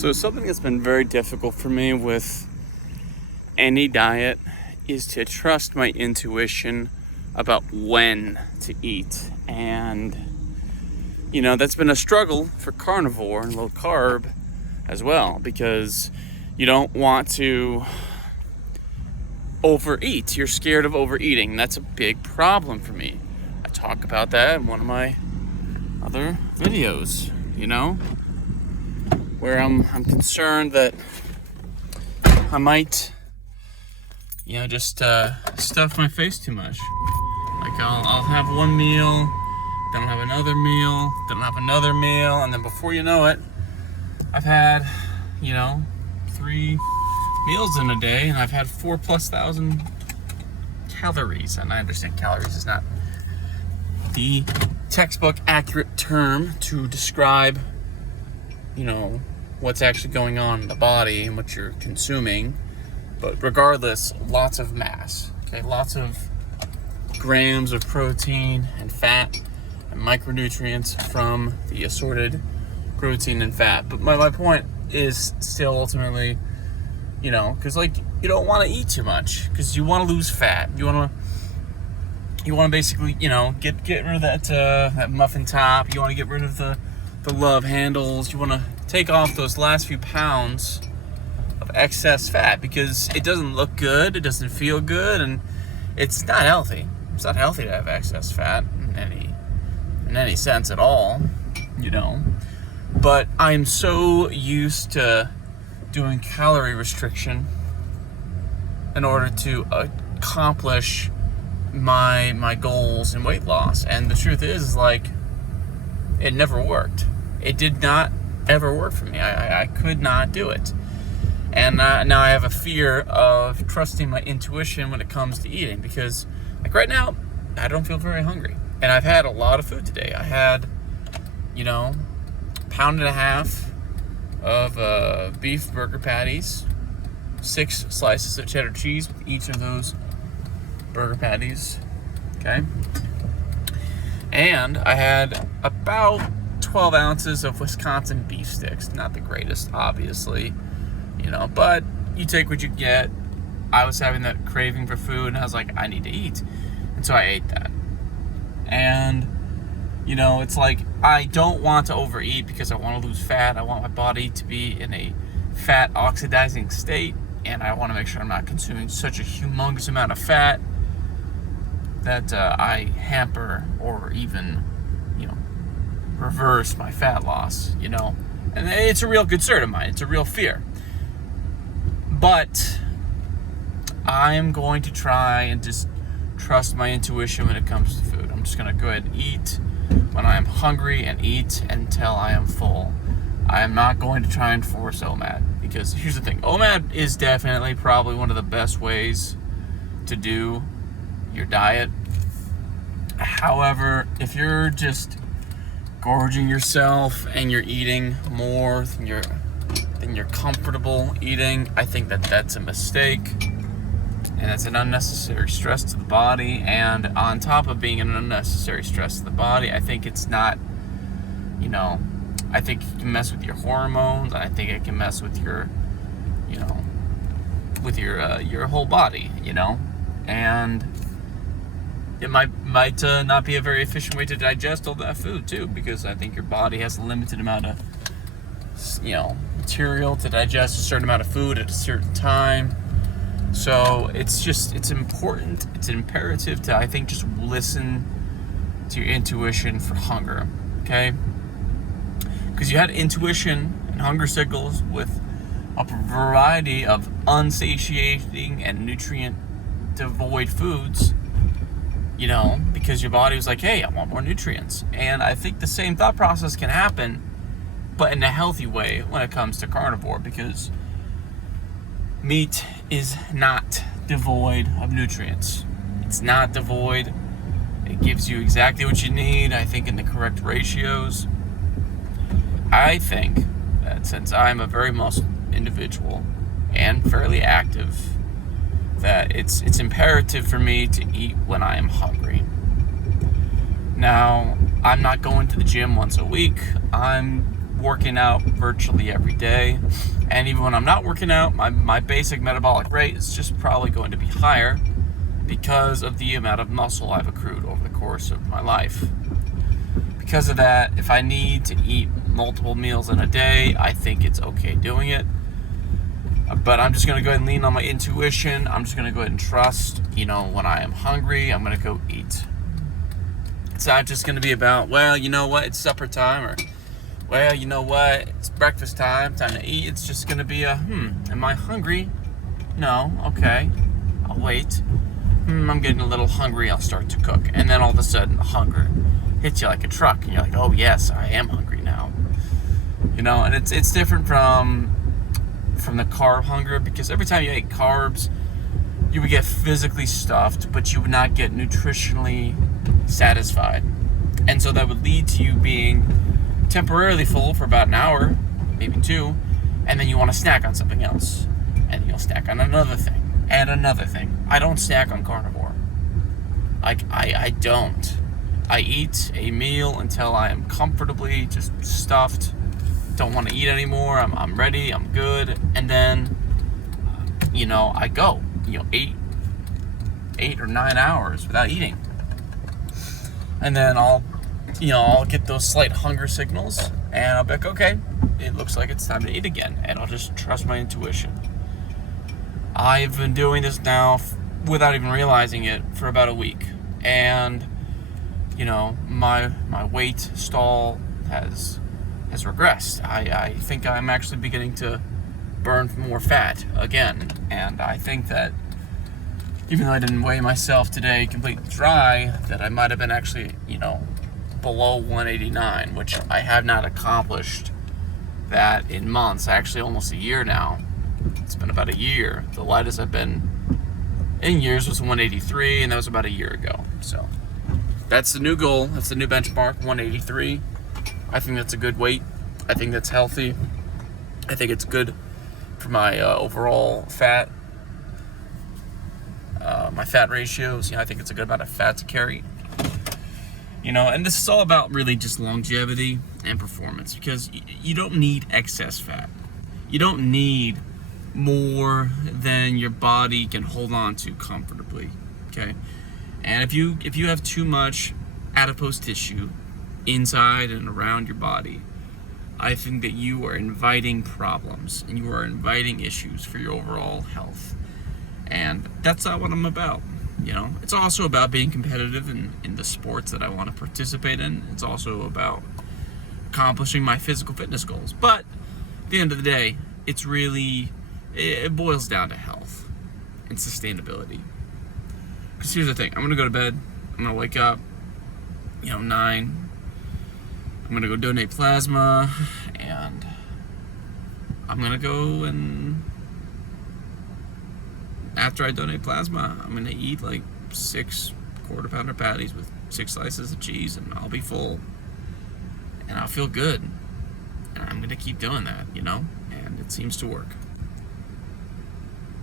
So something that's been very difficult for me with any diet is to trust my intuition about when to eat. And, that's been a struggle for carnivore and low carb as well, because you don't want to overeat. You're scared of overeating. That's a big problem for me. I talk about that in one of my other videos, where I'm concerned that I might, just stuff my face too much. Like I'll have one meal, then I'll have another meal, then I'll have another meal, and then before you know it, I've had, 3 meals in a day, and I've had 4,000+ calories. And I understand calories is not the textbook accurate term to describe, what's actually going on in the body and what you're consuming. But regardless, lots of mass, okay? Lots of grams of protein and fat and micronutrients from the assorted protein and fat. But my point is still ultimately, because you don't want to eat too much because you want to lose fat. You want to basically, get rid of that muffin top. You want to get rid of the love handles. You want to take off those last few pounds of excess fat because it doesn't look good, it doesn't feel good, and it's not healthy. It's not healthy to have excess fat in any sense at all, But I'm so used to doing calorie restriction in order to accomplish my goals in weight loss. And the truth is, it never worked. It did not ever work for me. I could not do it. And now I have a fear of trusting my intuition when it comes to eating, because right now I don't feel very hungry, and I've had a lot of food today. I had, 1.5 pounds of beef burger patties, 6 slices of cheddar cheese with each of those burger patties, okay? And I had about 12 ounces of Wisconsin beef sticks. Not the greatest, obviously, but you take what you get. I was having that craving for food, and I was like, I need to eat. And so I ate that. And, it's I don't want to overeat because I want to lose fat. I want my body to be in a fat oxidizing state, and I want to make sure I'm not consuming such a humongous amount of fat that I hamper or even, reverse my fat loss, And it's a real concern of mine. It's a real fear. But I'm going to try and just trust my intuition when it comes to food. I'm just going to go ahead and eat when I am hungry and eat until I am full. I am not going to try and force OMAD, because here's the thing. OMAD is definitely probably one of the best ways to do your diet. However, if you're just gorging yourself and you're eating more than you're comfortable eating, I think that's a mistake, and it's an unnecessary stress to the body. And on top of being an unnecessary stress to the body, I think it's not, I think it can mess with your hormones, and I think it can mess with your, with your whole body, and it might not be a very efficient way to digest all that food too, because I think your body has a limited amount of, material to digest a certain amount of food at a certain time. So it's important, it's imperative to, I think, just listen to your intuition for hunger, okay? Because you had intuition and hunger signals with a variety of unsatiating and nutrient devoid foods, because your body was like, hey, I want more nutrients. And I think the same thought process can happen, but in a healthy way when it comes to carnivore, because meat is not devoid of nutrients. It's not devoid. It gives you exactly what you need, I think, in the correct ratios. I think that since I'm a very muscle individual and fairly active, that it's imperative for me to eat when I am hungry. Now, I'm not going to the gym once a week. I'm working out virtually every day. And even when I'm not working out, my basic metabolic rate is just probably going to be higher because of the amount of muscle I've accrued over the course of my life. Because of that, if I need to eat multiple meals in a day, I think it's okay doing it. But I'm just going to go ahead and lean on my intuition. I'm just going to go ahead and trust, when I am hungry, I'm going to go eat. It's not just going to be about, well, you know what, it's supper time, or, well, you know what, it's breakfast time to eat. It's just going to be am I hungry? No, okay, I'll wait. I'm getting a little hungry, I'll start to cook. And then all of a sudden, hunger hits you like a truck, and you're like, oh yes, I am hungry now. And it's different from the carb hunger, because every time you ate carbs, you would get physically stuffed, but you would not get nutritionally satisfied. And so that would lead to you being temporarily full for about an hour, maybe 2, and then you want to snack on something else. And you'll snack on another thing, and another thing. I don't snack on carnivore. I don't. I eat a meal until I am comfortably just stuffed, don't want to eat anymore, I'm ready, I'm good, and then, I go, 8 or 9 hours without eating. And then I'll get those slight hunger signals, and I'll be like, okay, it looks like it's time to eat again, and I'll just trust my intuition. I've been doing this now without even realizing it for about a week, and my weight stall has regressed. I think I'm actually beginning to burn more fat again, and I think that even though I didn't weigh myself today completely dry, that I might have been actually, below 189, which I have not accomplished that in months, actually almost a year now. It's been about a year. The lightest I've been in years was 183, and that was about a year ago. So that's the new goal. That's the new benchmark, 183. I think that's a good weight. I think that's healthy. I think it's good for my overall fat, my fat ratios. I think it's a good amount of fat to carry. And this is all about really just longevity and performance, because you don't need excess fat. You don't need more than your body can hold on to comfortably, okay? And if you have too much adipose tissue inside and around your body, I think that you are inviting problems and you are inviting issues for your overall health. And that's not what I'm about. It's also about being competitive in the sports that I want to participate in. It's also about accomplishing my physical fitness goals. But at the end of the day, it boils down to health and sustainability. Because here's the thing, I'm going to go to bed, I'm going to wake up, 9, I'm going to go donate plasma, and I'm going to go and after I donate plasma, I'm going to eat like 6 quarter-pounder patties with 6 slices of cheese, and I'll be full, and I'll feel good, and I'm going to keep doing that, and it seems to work.